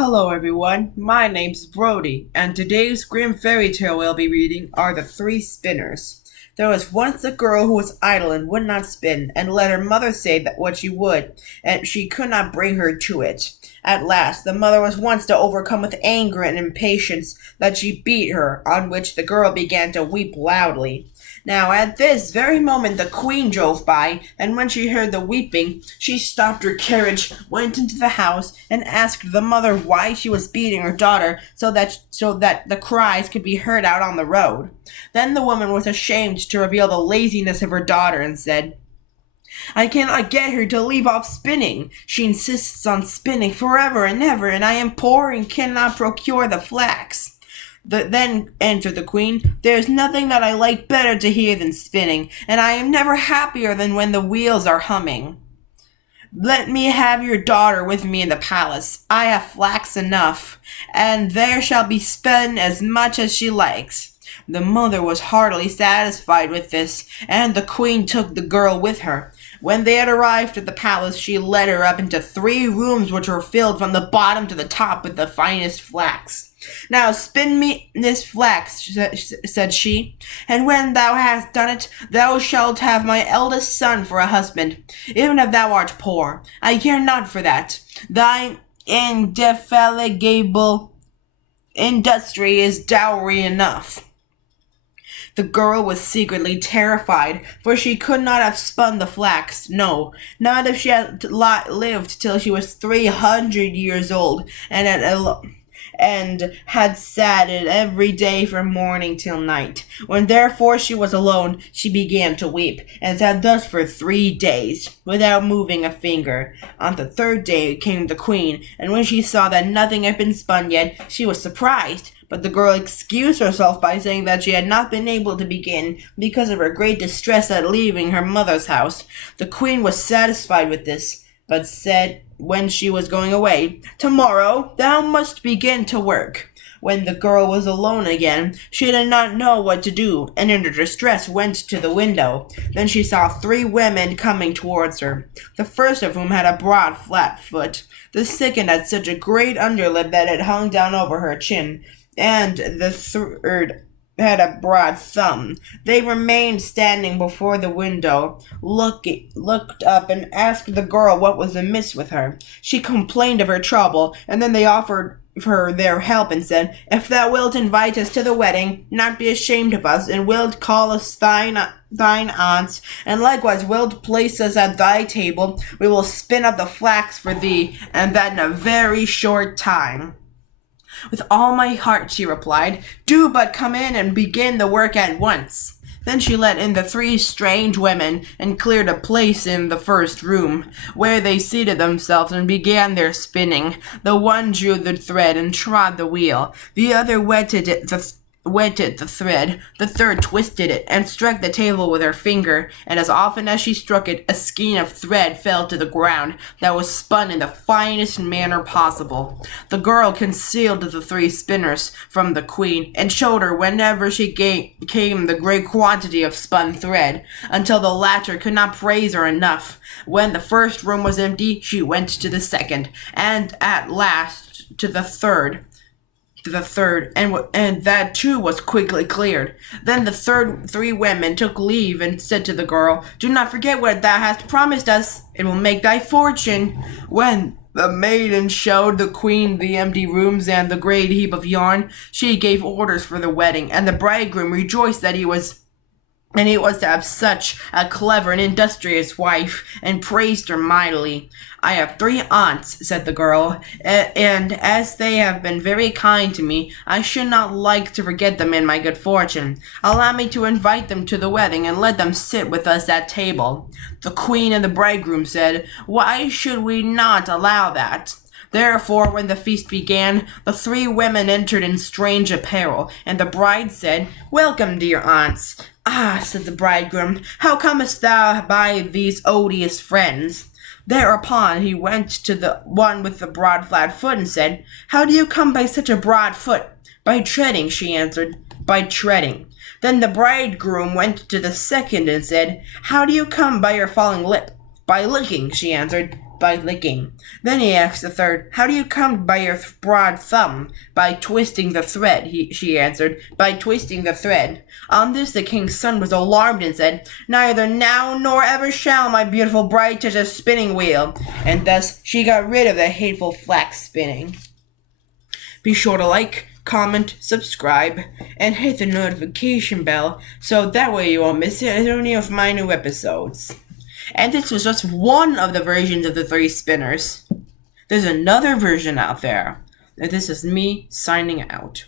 Hello everyone, my name's Brody, and today's Grimm fairy tale we'll be reading are The Three Spinners. There was once a girl who was idle and would not spin, and let her mother say that what she would, and she could not bring her to it. At last, the mother was once to overcome with anger and impatience that she beat her, on which the girl began to weep loudly. Now at this very moment the queen drove by, and when she heard the weeping, she stopped her carriage, went into the house, and asked the mother why she was beating her daughter so that the cries could be heard out on the road. Then the woman was ashamed to reveal the laziness of her daughter, and said, "I cannot get her to leave off spinning. She insists on spinning forever and ever, and I am poor and cannot procure the flax." Then answered the queen, "There is nothing that I like better to hear than spinning, and I am never happier than when the wheels are humming. Let me have your daughter with me in the palace. I have flax enough, and there shall be spun as much as she likes." The mother was heartily satisfied with this, and the queen took the girl with her. When they had arrived at the palace, she led her up into 3 rooms which were filled from the bottom to the top with the finest flax. "Now spin me this flax," said she, "and when thou hast done it, thou shalt have my eldest son for a husband, even if thou art poor. I care not for that. Thy indefatigable industry is dowry enough." The girl was secretly terrified, for she could not have spun the flax, no, not if she had lived till she was 300 years old, and had sat it every day from morning till night. When therefore she was alone, she began to weep, and sat thus for 3 days, without moving a finger. On the 3rd day came the queen, and when she saw that nothing had been spun yet, she was surprised. But the girl excused herself by saying that she had not been able to begin because of her great distress at leaving her mother's house. The queen was satisfied with this, but said when she was going away, "Tomorrow thou must begin to work." When the girl was alone again, she did not know what to do, and in her distress went to the window. Then she saw 3 women coming towards her, the first of whom had a broad flat foot, the second had such a great underlip that it hung down over her chin, and the third had a broad thumb. They remained standing before the window, looked up and asked the girl what was amiss with her. She complained of her trouble, and then they offered her their help and said, "If thou wilt invite us to the wedding, not be ashamed of us, and wilt call us thine aunts, and likewise wilt place us at thy table, we will spin up the flax for thee, and that in a very short time." "With all my heart," she replied. "Do but come in and begin the work at once." Then she let in the 3 strange women, and cleared a place in the first room, where they seated themselves and began their spinning. The one drew the thread and trod the wheel, the other wetted the thread, the third twisted it, and struck the table with her finger, and as often as she struck it, a skein of thread fell to the ground that was spun in the finest manner possible. The girl concealed the 3 spinners from the queen, and showed her whenever she came the great quantity of spun thread, until the latter could not praise her enough. When the first room was empty, she went to the second, and at last to the third, and that too was quickly cleared. Then the 3 women took leave and said to the girl, "Do not forget what thou hast promised us. It will make thy fortune." When the maiden showed the queen the empty rooms and the great heap of yarn, she gave orders for the wedding, and the bridegroom rejoiced that he was to have such a clever and industrious wife, and praised her mightily. "I have 3 aunts," said the girl, "and as they have been very kind to me, I should not like to forget them in my good fortune. Allow me to invite them to the wedding, and let them sit with us at table." The queen and the bridegroom said, "Why should we not allow that?" Therefore, when the feast began, the 3 women entered in strange apparel, and the bride said, "Welcome, dear aunts." "Ah," said the bridegroom, "how comest thou by these odious friends?" Thereupon he went to the one with the broad flat foot and said, "How do you come by such a broad foot?" "By treading," she answered, "by treading." Then the bridegroom went to the second and said, "How do you come by your falling lip?" "By licking," she answered. by licking. Then he asked the third, "How do you count by your broad thumb?" "By twisting the thread," she answered, "by twisting the thread." On this the king's son was alarmed and said, "Neither now nor ever shall my beautiful bride touch a spinning wheel." And thus she got rid of the hateful flax spinning. Be sure to like, comment, subscribe, and hit the notification bell so that way you won't miss any of my new episodes. And this was just one of the versions of the 3 spinners. There's another version out there. And this is me signing out.